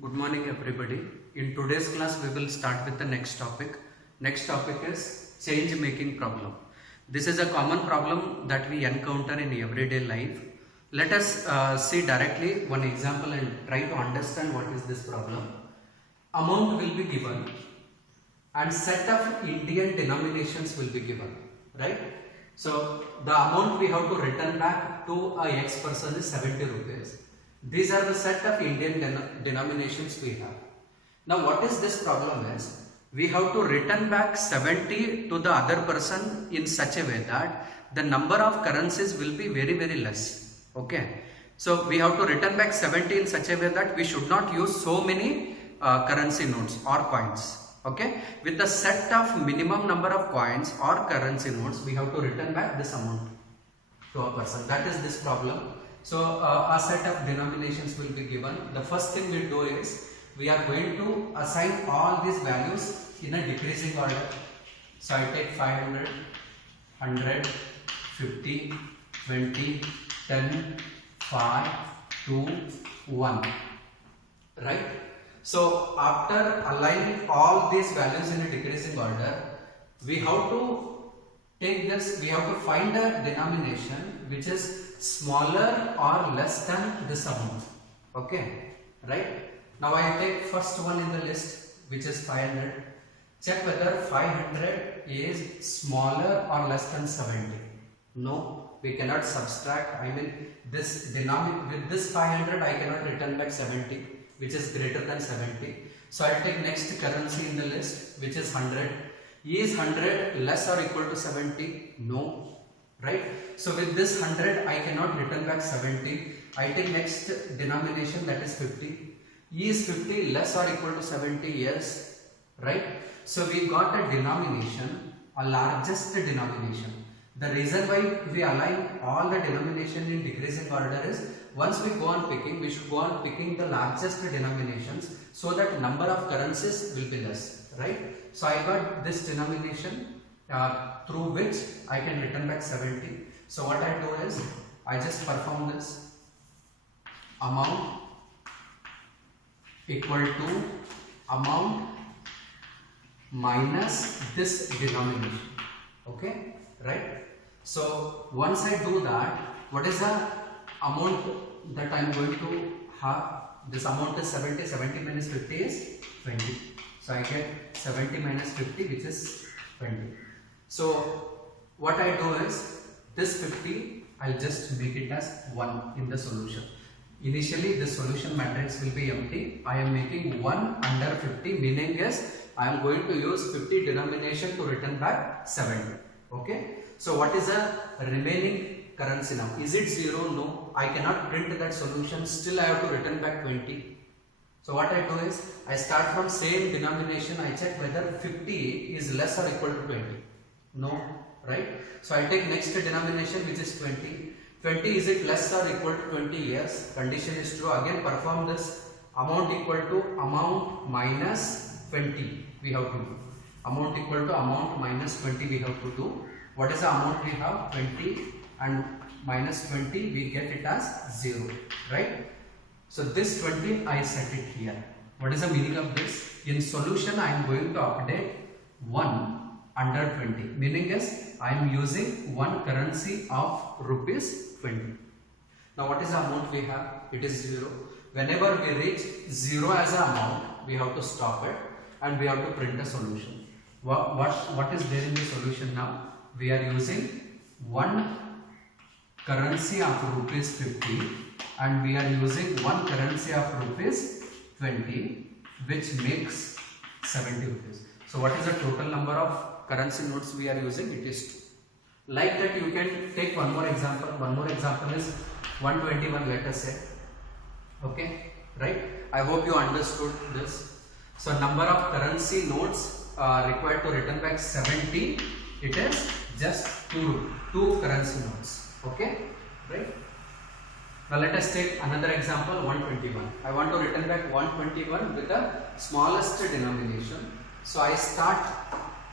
Good morning everybody. In today's class we will start with the next topic. Next topic is change making problem. This is a common problem that we encounter in everyday life. Let us see directly one example and try to understand what is this problem. Amount will be given and set of Indian denominations will be given, right? So the amount we have to return back to a X person is 70 rupees. These are the set of Indian denominations we have. Now what is this problem is, we have to return back 70 to the other person in such a way that the number of currencies will be very less. Okay. So we have to return back 70 in such a way that we should not use so many currency notes or coins. Okay. With the set of minimum number of coins or currency notes, we have to return back this amount to a person. That is this problem. So a set of denominations will be given. The first thing we do is we are going to assign all these values in a decreasing order. So I take 500, 100, 50, 20, 10, 5, 2, 1. Right? So after aligning all these values in a decreasing order, we have to take this, we have to find a denomination which is smaller or less than this amount. Okay, right? Now I take first one in the list, which is 500. Check whether 500 is smaller or less than 70. No, we cannot subtract. I mean, this with this 500 I cannot return back 70, which is greater than 70. So I take next currency in the list, which is 100. Is 100 less or equal to 70? No. Right? So with this 100 I cannot return back 70. I take next denomination, that is 50. Is 50 less or equal to 70? Yes. Right? So we got a denomination, a largest denomination. The reason why we align all the denomination in decreasing order is, once we go on picking, we should go on picking the largest denominations so that number of currencies will be less. Right? So I got this denomination through which I can return back 70. So what I do is, I just perform this amount equal to amount minus this denomination. Okay, right? So once I do that, what is the amount that I am going to have? This amount is 70. 70 minus 50 is 20. So I get 70 minus 50, which is 20. So what I do is, this 50 I'll just make it as 1 in the solution. Initially the solution matrix will be empty. I am making 1 under 50, meaning is I am going to use 50 denomination to return back 70. Okay. So what is the remaining currency now? Is it 0? No. I cannot print that solution. Still I have to return back 20. So what I do is, I start from same denomination. I check whether 50 is less or equal to 20. No, right? So I take next denomination, which is 20. 20, is it less or equal to 20? Yes. Condition is true. Again perform this amount equal to amount minus 20 we have to do. Amount equal to amount minus 20 we have to do. What is the amount we have? 20, and minus 20 we get it as 0, right? So this 20 I set it here. What is the meaning of this? In solution I am going to update 1 under 20, meaning is I am using one currency of rupees 20. Now what is the amount we have? It is 0. Whenever we reach 0 as an amount, we have to stop it and we have to print a solution. What is there in the solution now? We are using one currency of rupees 50 and we are using one currency of rupees 20, which makes 70 rupees. So what is the total number of currency notes we are using? It is 2. Like that you can take one more example. One more example is 121, let us say. Okay, right? I hope you understood this. So number of currency notes required to return back 70, it is just two currency notes. Okay, right? Now let us take another example, 121. I want to return back 121 with the smallest denomination. So I start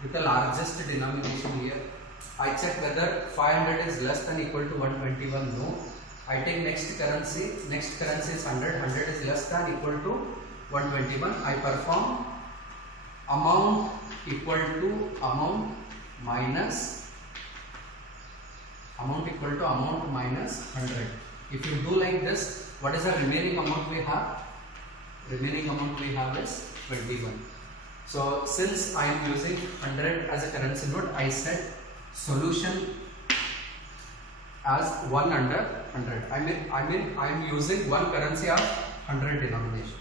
with the largest denomination here. I check whether 500 is less than equal to 121. No. I take next currency is 100. 100 is less than equal to 121. I perform amount equal to amount minus amount minus 100. If you do like this, what is the remaining amount we have? Remaining amount we have is 21. So since I am using 100 as a currency note, I set solution as 1 under 100. I am using one currency of 100 denomination.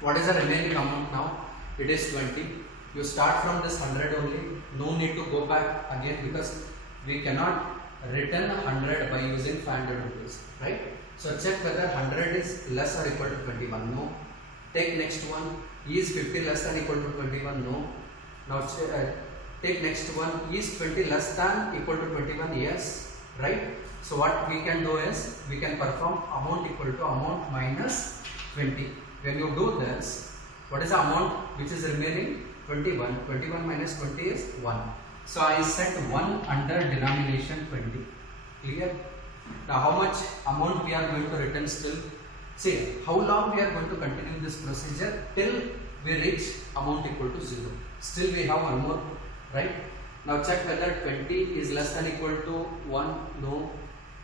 What is the remaining amount now? It is 20. You start from this 100 only. No need to go back again, because we cannot return 100 by using 500 rupees, right? So check whether 100 is less or equal to 21. No. Take next one. Is 50 less than equal to 21? No. Now take next one. Is 20 less than equal to 21? Yes. Right? So what we can do is, we can perform amount equal to amount minus 20. When you do this, what is the amount which is remaining? 21. 21 minus 20 is 1. So I set 1 under denomination 20. Clear? Now how much amount we are going to return still? See, how long we are going to continue this procedure till we reach amount equal to 0. Still we have one more, right? Now check whether 20 is less than equal to 1. No.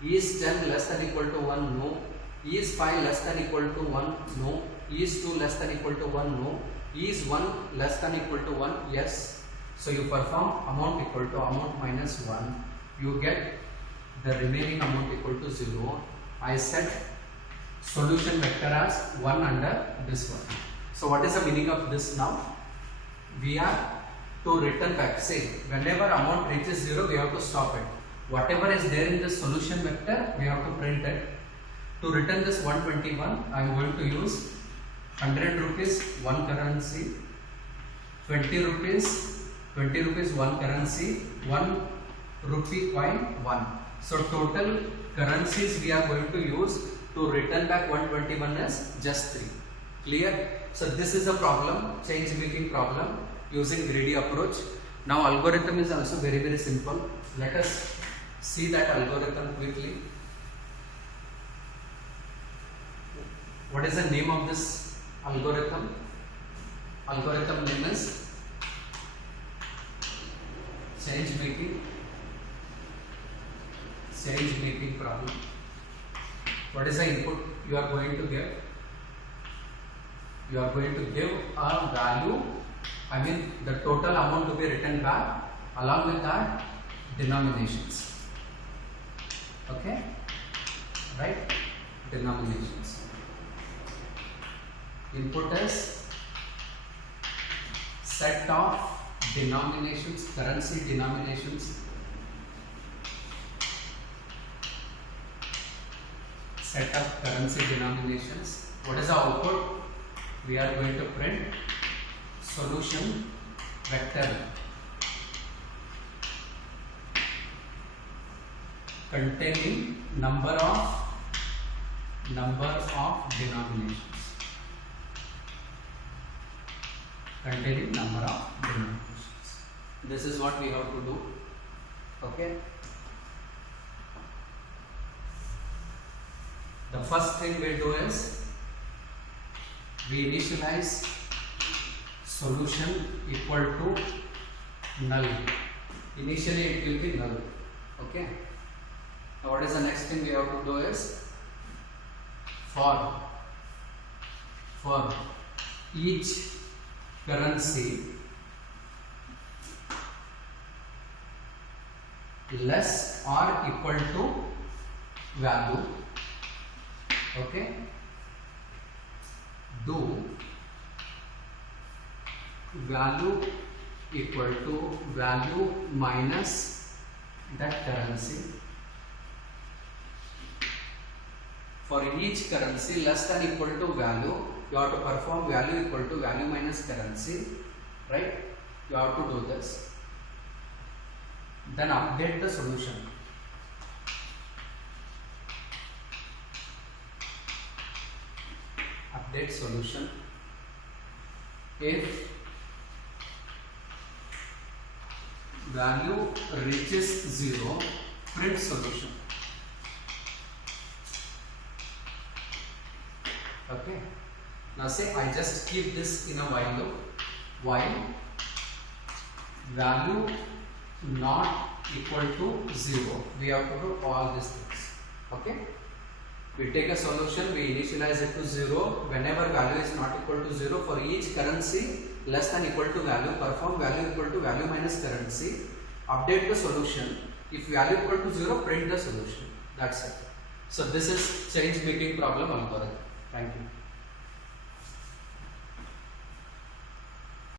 Is 10 less than equal to 1? No. Is 5 less than equal to 1? No. Is 2 less than equal to 1? No. Is 1 less than equal to 1? Yes. So you perform amount equal to amount minus 1. You get the remaining amount equal to 0. I set solution vector as 1 under this one. So what is the meaning of this now? We are to return back. Say, whenever amount reaches 0, we have to stop it. Whatever is there in the solution vector, we have to print it. To return this 121, I am going to use 100 rupees one currency, 20 rupees one currency, 1 rupee coin 1. So total currencies we are going to use to return back 121 is just 3. Clear? So this is a problem, change making problem using greedy approach. Now algorithm is also very simple. Let us see that algorithm quickly. What is the name of this algorithm? Algorithm name is change making problem. What is the input you are going to give? You are going to give a value, the total amount to be written back, along with that denominations. Okay? Right? Denominations. Input is set of denominations, currency denominations. Set of currency denominations. What is the output? We are going to print solution vector containing number of denominations. Containing number of denominations. This is what we have to do. Okay. The first thing we do is we initialize solution equal to null. Initially it will be null. Okay. Now what is the next thing we have to do is for each currency less or equal to value. Okay. Do value equal to value minus that currency. For each currency less than equal to value, you have to perform value equal to value minus currency, right? You have to do this. Then update the solution. Update solution. If value reaches 0, print solution. Okay. Now say I just keep this in a while loop, while value not equal to 0. We have to do all these things. Okay. We take a solution, we initialize it to 0. Whenever value is not equal to 0, for each currency less than equal to value, perform value equal to value minus currency, update the solution. If value equal to 0, print the solution. That's it. So this is change making problem algorithm. Thank you.